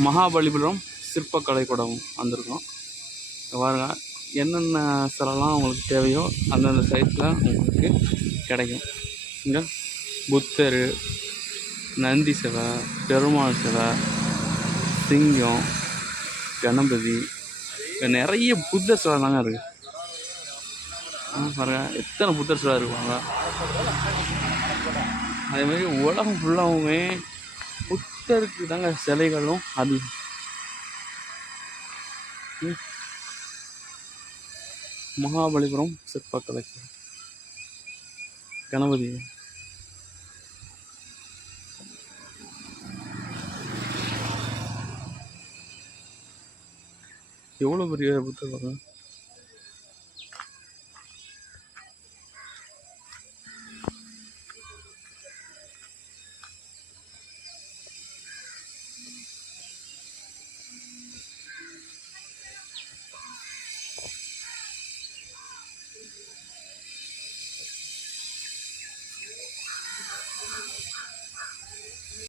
மகாபலிபுரம் சிற்பக்கலை கூடம் வந்திருக்கோம். பாருங்க, என்னென்ன சிலைலாம் உங்களுக்கு தேவையோ அந்தந்த சைஸில் உங்களுக்கு கிடைக்கும். இங்கே புத்தர், நந்தி சிலை, பெருமாள் சிலை, சிங்கம், கணபதி, நிறைய புத்தர் சிலை தாங்க இருக்குது. பாருங்க, எத்தனை புத்தர் சிலை இருக்குவாங்க. அதேமாதிரி உலகம் ஃபுல்லாகவுமே புத்தருக்கு தாங்க சிலைகளும் அதிகம். மகாபலிபுரம் சிற்பக்கலை கணபதி எவ்வளோ பெரிய புத்தகம்.